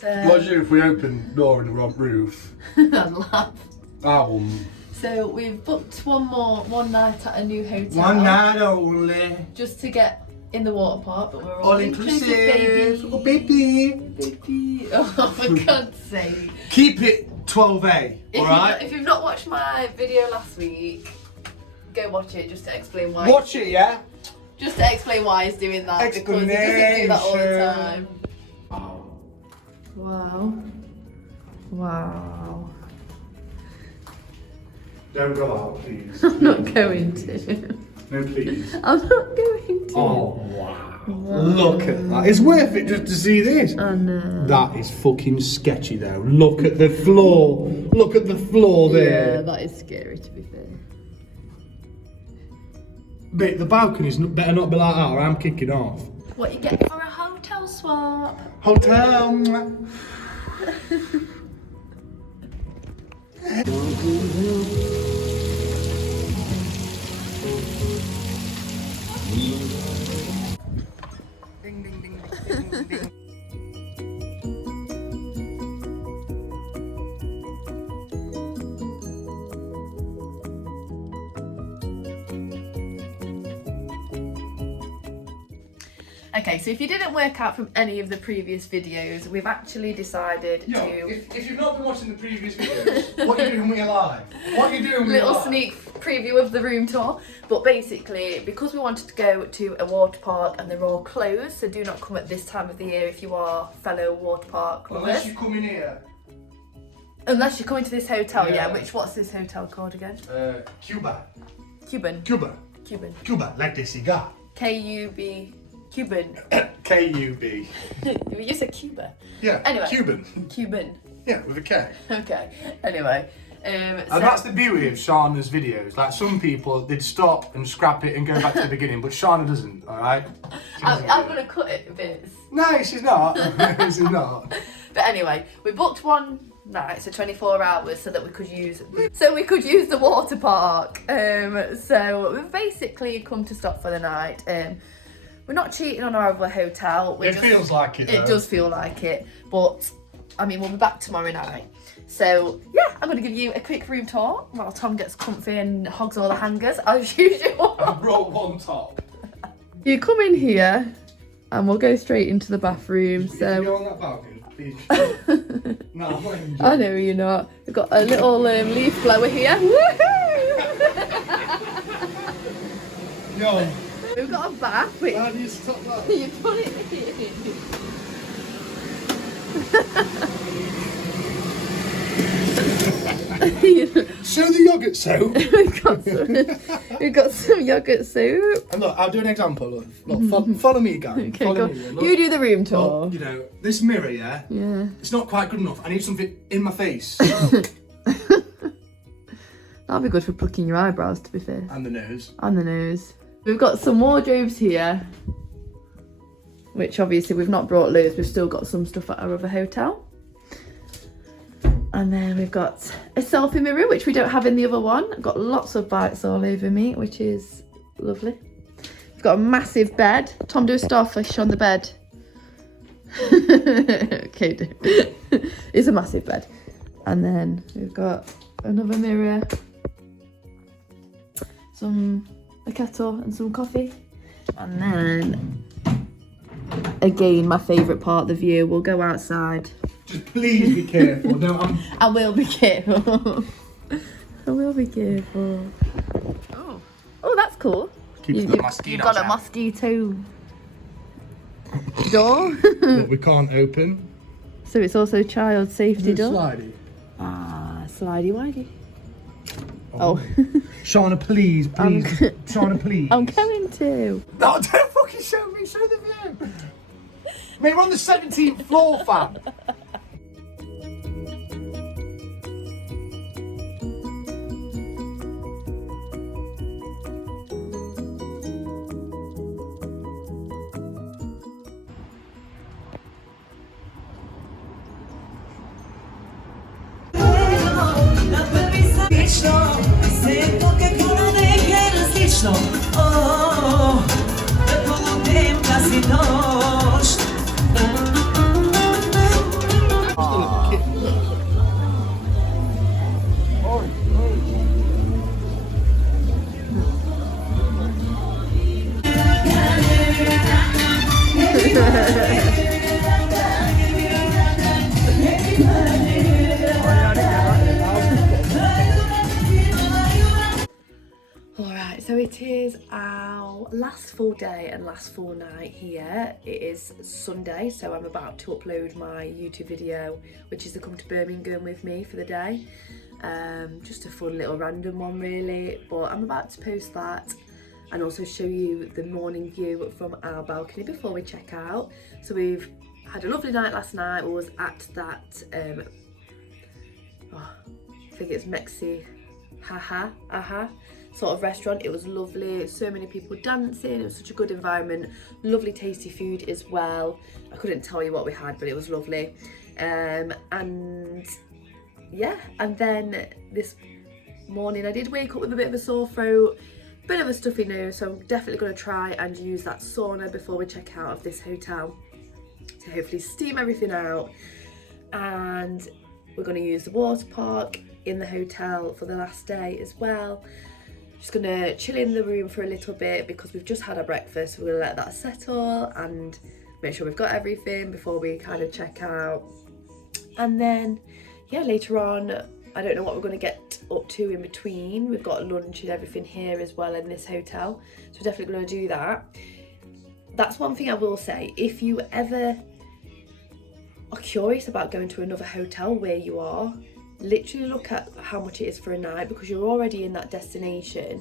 What do you do if we open the door in the wrong roof? I'd laugh. I wouldn't. So we've booked one night at a new hotel. One night only. Just to get in the water park, but we're All inclusive. baby. Oh, baby. Baby. Oh, for God's sake. Keep it 12A, alright? If you've not watched my video last week, go watch it just to explain why. Watch it, yeah? Just to explain why he's doing that, because he doesn't do that all the time. Oh. Wow. Wow. Don't go out, please. I'm not going to. No, please. I'm not going to. Oh, wow. Look at that. It's worth it just to see this. I know. That is fucking sketchy, though. Look at the floor. Look at the floor there. Yeah, that is scary, to be fair. But the balconies better not be like that, or I'm kicking off. What you get for a hotel swap? Hotel. Ding, ding, ding, ding, ding, ding. Okay, so if you didn't work out from any of the previous videos, we've actually decided Yo, to... if you've not been watching the previous videos, what are you doing with your life? What are you doing with your Little life? sneak preview of the room tour. But basically, because we wanted to go to a water park and they're all closed, so do not come at this time of the year if you are fellow water park lovers. Unless you come in here. Unless you're coming to this hotel, Yeah. what's this hotel called again? Cuba. Cuban. Cuba. Cuban. Cuba, like the cigar. K-U-B. Cuban. K-U-B. You said Cuba. Yeah, Anyway. Cuban. Cuban. Yeah, with a K. Okay. Anyway. And that's the beauty of Shauna's videos. Like, some people, they'd stop and scrap it and go back to the beginning, but Shauna doesn't, alright? I'm going to cut it a bit. No, she's not. She's not. But anyway, we booked one night, so 24 hours, so that we could use the water park. So we've basically come to stop for the night. We're not cheating on our other hotel. It feels like it, though. It does feel like it, but I mean, we'll be back tomorrow night. So yeah, I'm going to give you a quick room tour while Tom gets comfy and hogs all the hangers as usual. I brought one top. You come in here and we'll go straight into the bathroom. If you go on that balcony, please. No, I'm not enjoying I know you're not. We've got a little leaf blower here. Woohoo! Yo, We've got a bath. Which how do you stop that? you put it in. Show the yogurt soap. we've got some yogurt soup. And look, I'll do an example. Look, follow me, guys. Okay, Follow go. me. Look. You do the room tour. Look, you know, this mirror, yeah? Yeah. It's not quite good enough. I need something in my face. That'll be good for plucking your eyebrows, to be fair. And the nose. And the nose. We've got some wardrobes here, which obviously we've not brought loads. We've still got some stuff at our other hotel. And then we've got a selfie mirror, which we don't have in the other one. I've got lots of bites all over me, which is lovely. We've got a massive bed. Tom, do a starfish on the bed. Okay, do. It's a massive bed. And then we've got another mirror, a kettle and some coffee. And then, again, my favourite part of the view, we'll go outside. Just please be careful. No, I will be careful. I will be careful. Oh, that's cool. Keeps the mosquitoes You've got a out. mosquito door. That we can't open. So it's also child safety door. Slidey. Ah, slidey widey. Oh. Shauna, please. Shauna, please. I'm coming to. No, don't fucking show me. Show the view. Mate, we're on the 17th floor, fam. Alright, so it is our last full day and last full night here. It is Sunday, so I'm about to upload my YouTube video, which is to come to Birmingham with me for the day. Just a fun little random one really, but I'm about to post that and also show you the morning view from our balcony before we check out. So we've had a lovely night last night. We was at that, I think it's Mexi, sort of restaurant. It was lovely, so many people dancing, it was such a good environment, lovely tasty food as well. I couldn't tell you what we had, but it was lovely. And yeah, and then this morning I did wake up with a bit of a sore throat, bit of a stuffy nose, so I'm definitely going to try and use that sauna before we check out of this hotel to hopefully steam everything out. And we're going to use the water park in the hotel for the last day as well. Just gonna chill in the room for a little bit because we've just had our breakfast, so we're gonna let that settle and make sure we've got everything before we kind of check out. And then yeah, later on, I don't know what we're gonna get up to in between. We've got lunch and everything here as well in this hotel, so we're definitely gonna do that. That's one thing I will say, if you ever are curious about going to another hotel where you are, literally look at how much it is for a night, because you're already in that destination,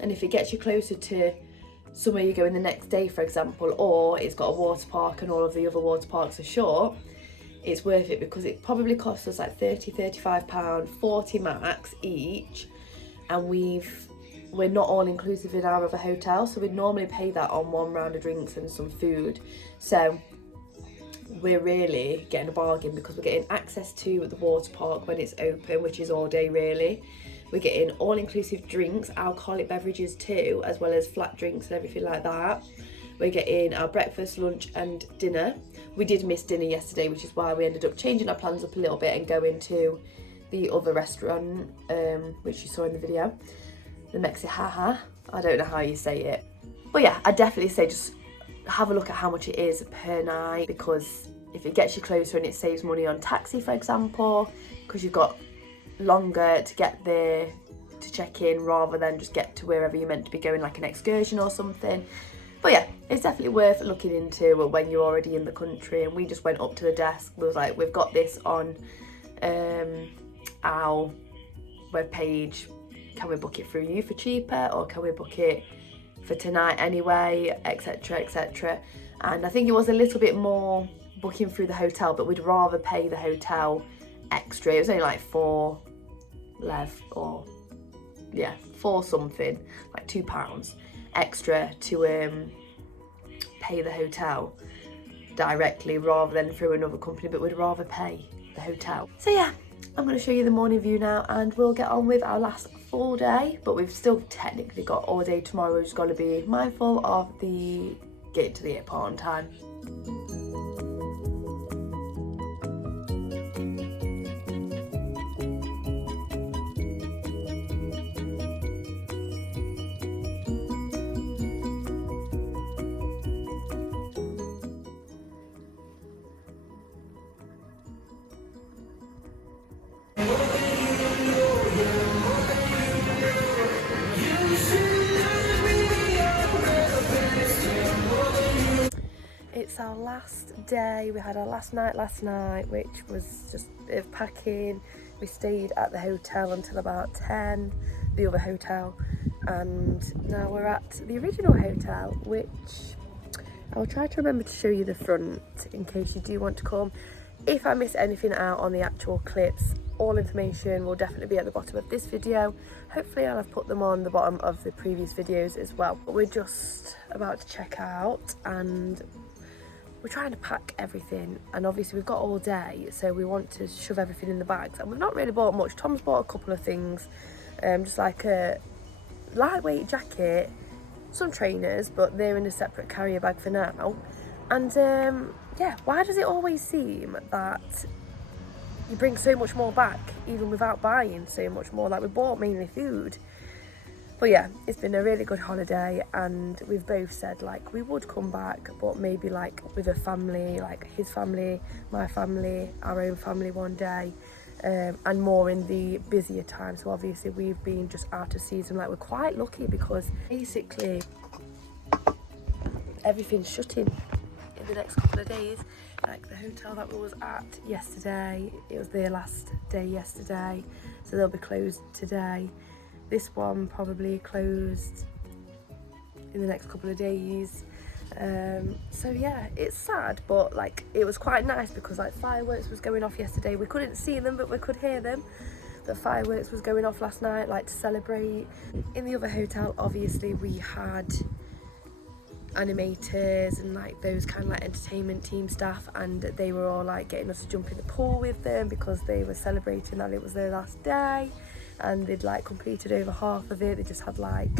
and if it gets you closer to somewhere you're going the next day, for example, or it's got a water park and all of the other water parks are short, it's worth it, because it probably costs us like £30-35, 40 max each, and we're not all inclusive in our other hotel, so we'd normally pay that on one round of drinks and some food. So we're really getting a bargain, because we're getting access to the water park when it's open, which is all day really. We're getting all-inclusive drinks, alcoholic beverages too, as well as flat drinks and everything like that. We're getting our breakfast, lunch and dinner. We did miss dinner yesterday, which is why we ended up changing our plans up a little bit and going to the other restaurant, which you saw in the video, the Mexihaha. I don't know how you say it, but yeah, I definitely say just have a look at how much it is per night, because if it gets you closer and it saves money on taxi, for example, because you've got longer to get there to check in rather than just get to wherever you're meant to be going, like an excursion or something. But yeah, it's definitely worth looking into when you're already in the country. And we just went up to the desk, we was like, we've got this on our webpage, can we book it through you for cheaper, or can we book it for tonight anyway, etc, etc. And I think it was a little bit more booking through the hotel, but we'd rather pay the hotel extra. It was only like £4 something, like £2 extra to pay the hotel directly rather than through another company, but we'd rather pay the hotel. So yeah, I'm going to show you the morning view now and we'll get on with our last full day, but we've still technically got all day tomorrow. We've just got to be mindful of the getting to the airport on time. It's our last day. We had our last night, which was just a bit of packing. We stayed at the hotel until about 10, the other hotel, and now we're at the original hotel, which I'll try to remember to show you the front in case you do want to come. If I miss anything out on the actual clips, all information will definitely be at the bottom of this video. Hopefully I'll have put them on the bottom of the previous videos as well. But we're just about to check out and we're trying to pack everything, and obviously we've got all day, so we want to shove everything in the bags, and we've not really bought much. Tom's bought a couple of things, just like a lightweight jacket, some trainers, but they're in a separate carrier bag for now. And yeah, why does it always seem that you bring so much more back even without buying so much more? Like, we bought mainly food, But yeah, it's been a really good holiday, and we've both said like we would come back, but maybe like with a family, like his family, my family, our own family one day, and more in the busier time. So obviously we've been just out of season. Like, we're quite lucky because basically everything's shutting in the next couple of days. Like the hotel that we was at yesterday, it was their last day yesterday, so they'll be closed today. This one probably closed in the next couple of days. So yeah, it's sad, but like it was quite nice because like fireworks was going off yesterday. We couldn't see them, but we could hear them. The fireworks was going off last night, like to celebrate. In the other hotel, obviously we had animators and like those kind of like entertainment team staff, and they were all like getting us to jump in the pool with them because they were celebrating that it was their last day, and they'd like completed over half of it. They just had like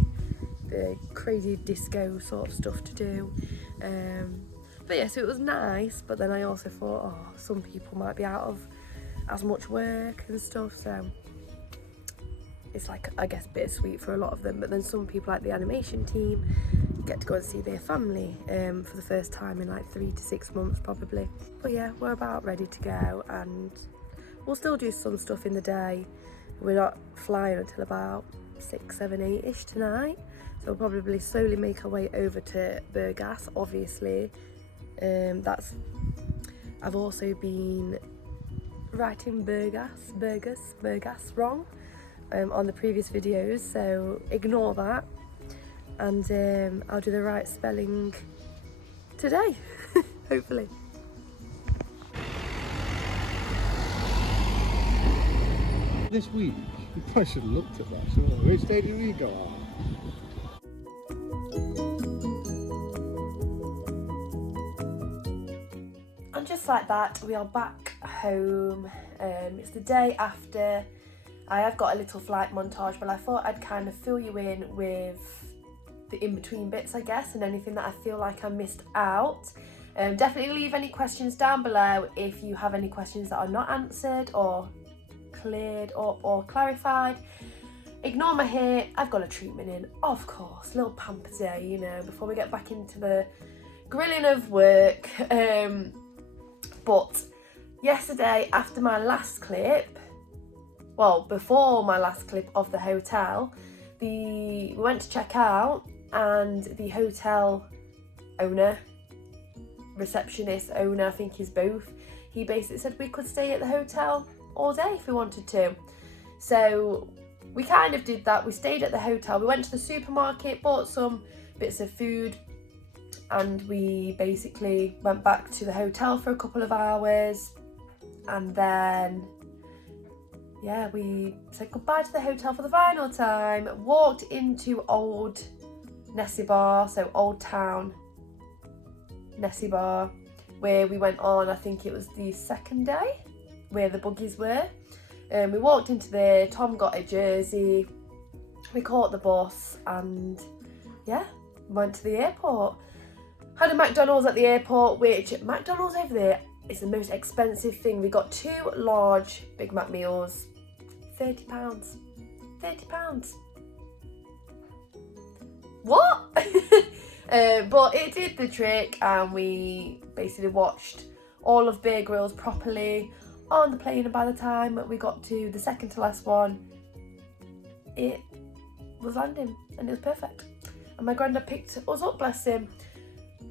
the crazy disco sort of stuff to do. But yeah, so it was nice, but then I also thought, oh, some people might be out of as much work and stuff, so it's like, I guess, bittersweet for a lot of them. But then some people, like the animation team, get to go and see their family for the first time in like 3 to 6 months probably. But yeah, we're about ready to go, and we'll still do some stuff in the day. We're not flying until about 6, 7, 8-ish tonight, so we'll probably slowly make our way over to Burgas. Obviously, I've also been writing Burgas wrong on the previous videos, so ignore that, and I'll do the right spelling today, hopefully. This week, we probably should have looked at that, shouldn't we? Which day did we go on? And just like that, we are back home. It's the day after. I have got a little flight montage, but I thought I'd kind of fill you in with the in-between bits, I guess, and anything that I feel like I missed out. Definitely leave any questions down below if you have any questions that are not answered or cleared up or clarified. Ignore my hair, I've got a treatment in, of course, little pamper day, you know, before we get back into the grilling of work. But yesterday, after my last clip, well, before my last clip of the hotel, we went to check out, and the hotel owner, receptionist, owner, I think he's both, he basically said we could stay at the hotel all day if we wanted to. So we kind of did that. We stayed at the hotel, we went to the supermarket, bought some bits of food, and we basically went back to the hotel for a couple of hours, and then yeah, we said goodbye to the hotel for the final time, walked into Old Nessibar, so Old Town Nessibar, where we went on, I think it was the second day, where the buggies were. We walked into there, Tom got a jersey, we caught the bus, and yeah, went to the airport. Had a McDonald's at the airport, which McDonald's over there is the most expensive thing. We got 2 large Big Mac meals, £30. £30. What? But it did the trick, and we basically watched all of Bear Grylls properly on the plane, and by the time we got to the second to last one, it was landing and it was perfect. And my granddad picked us up, bless him.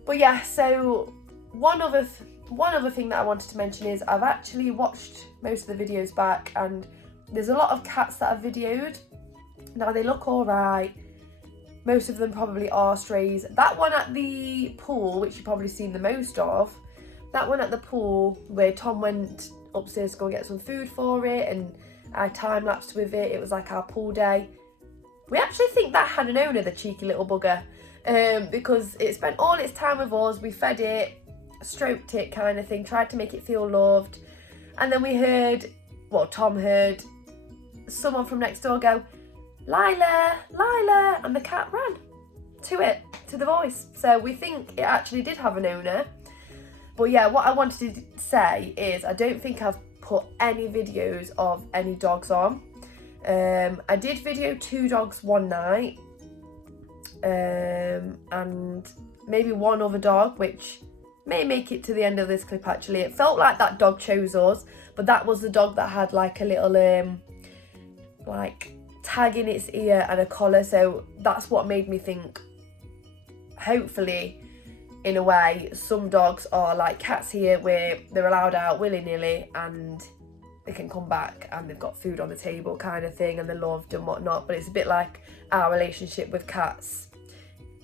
But yeah, so one other thing that I wanted to mention is I've actually watched most of the videos back, and there's a lot of cats that I've videoed. Now they look alright. Most of them probably are strays. That one at the pool, which you've probably seen the most of, that one at the pool where Tom went upstairs to go and get some food for it, and I time-lapsed with it. It was like our pool day. We actually think that had an owner, the cheeky little bugger, because it spent all its time with us. We fed it, stroked it kind of thing, tried to make it feel loved, and then we heard, well, Tom heard someone from next door go, "Lila, Lila," and the cat ran to it, to the voice. So we think it actually did have an owner. But yeah, what I wanted to say is I don't think I've put any videos of any dogs on. I did video 2 dogs one night, and maybe one other dog, which may make it to the end of this clip actually. It felt like that dog chose us, but that was the dog that had like a little like tag in its ear and a collar, so that's what made me think, hopefully, in a way, some dogs are like cats here where they're allowed out willy-nilly and they can come back and they've got food on the table kind of thing and they're loved and whatnot. But it's a bit like our relationship with cats,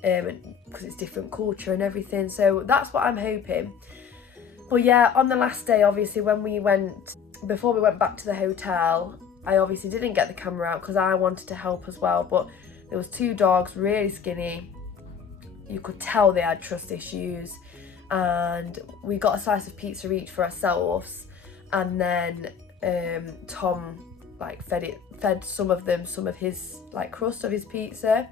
because it's different culture and everything, so that's what I'm hoping. But yeah, on the last day, obviously, before we went back to the hotel, I obviously didn't get the camera out because I wanted to help as well, but there was 2 dogs, really skinny. You could tell they had trust issues, and we got a slice of pizza each for ourselves, and then Tom like fed some of his like crust of his pizza.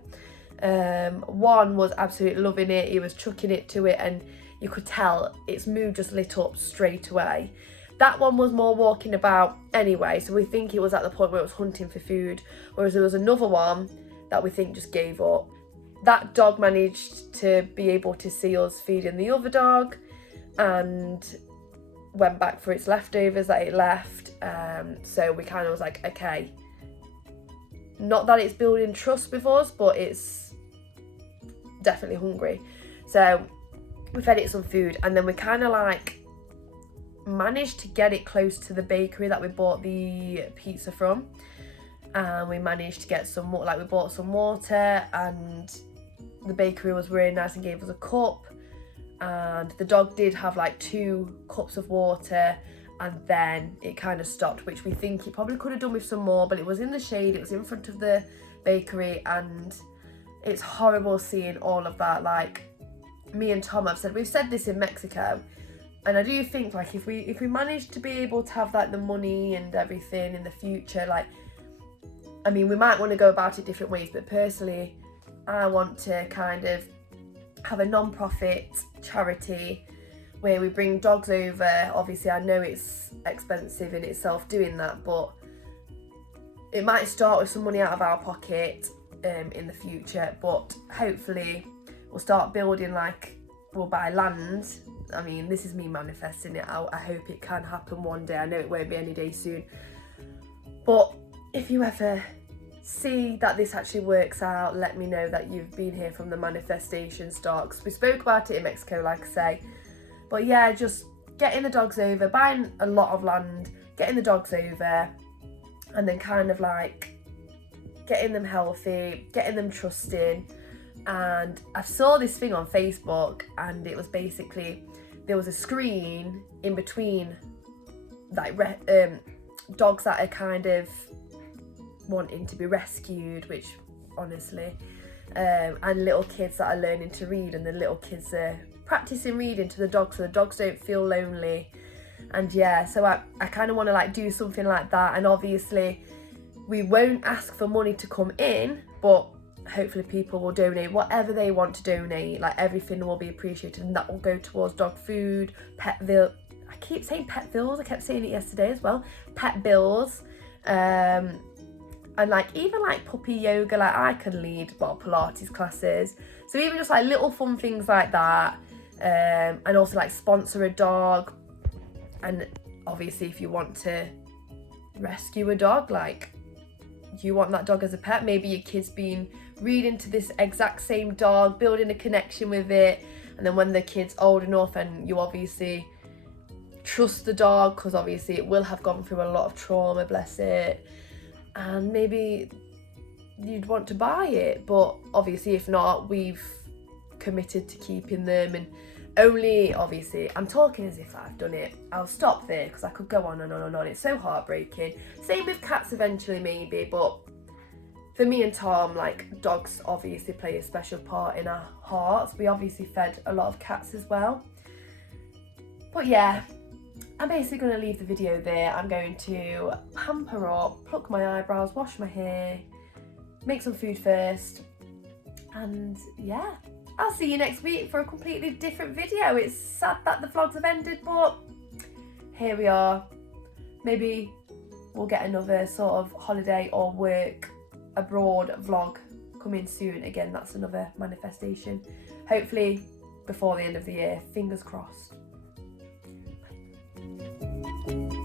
One was absolutely loving it. He was chucking it to it, and you could tell its mood just lit up straight away. That one was more walking about anyway, so we think it was at the point where it was hunting for food, whereas there was another one that we think just gave up. That dog managed to be able to see us feeding the other dog and went back for its leftovers that it left. So we kind of was like, okay, not that it's building trust with us, but it's definitely hungry. So we fed it some food, and then we kind of like managed to get it close to the bakery that we bought the pizza from. And we managed to get some, like, we bought some water, and the bakery was really nice and gave us a cup, and the dog did have like 2 cups of water, and then it kind of stopped, which we think it probably could have done with some more, but it was in the shade, it was in front of the bakery, and it's horrible seeing all of that. Like, me and Tom we've said this in Mexico, and I do think, like, if we manage to be able to have like the money and everything in the future, like, I mean, we might want to go about it different ways, but personally, I want to kind of have a non-profit charity where we bring dogs over. Obviously, I know it's expensive in itself doing that, but it might start with some money out of our pocket in the future, but hopefully we'll start building, like, we'll buy land. I mean, this is me manifesting it out. I hope it can happen one day. I know it won't be any day soon, but if you ever see that this actually works out, let me know that you've been here from the manifestation start, because we spoke about it in Mexico, like I say. But yeah, just getting the dogs over, buying a lot of land, getting the dogs over, and then kind of like getting them healthy, getting them trusting. And I saw this thing on Facebook, and it was basically, there was a screen in between like dogs that are kind of wanting to be rescued, which honestly, and little kids that are learning to read, and the little kids are practicing reading to the dogs so the dogs don't feel lonely. And yeah, so I kind of want to like do something like that, and obviously we won't ask for money to come in, but hopefully people will donate whatever they want to donate. Like, everything will be appreciated, and that will go towards dog food, I keep saying pet bills, I kept saying it yesterday as well, pet bills, and like even like puppy yoga, like I can lead Pilates classes, so even just like little fun things like that, and also like sponsor a dog. And obviously if you want to rescue a dog, like you want that dog as a pet, maybe your kid's been reading to this exact same dog, building a connection with it, and then when the kid's old enough and you obviously trust the dog, because obviously it will have gone through a lot of trauma, bless it, and maybe you'd want to buy it. But obviously if not, we've committed to keeping them. And only, obviously, I'm talking as if I've done it. I'll stop there because I could go on and on and on. It's so heartbreaking. Same with cats eventually maybe, but for me and Tom, like, dogs obviously play a special part in our hearts. We obviously fed a lot of cats as well. But yeah, I'm basically going to leave the video there. I'm going to pamper up, pluck my eyebrows, wash my hair, make some food first, and yeah, I'll see you next week for a completely different video. It's sad that the vlogs have ended, but here we are. Maybe we'll get another sort of holiday or work abroad vlog coming soon. Again, that's another manifestation. Hopefully before the end of the year, fingers crossed. Bye.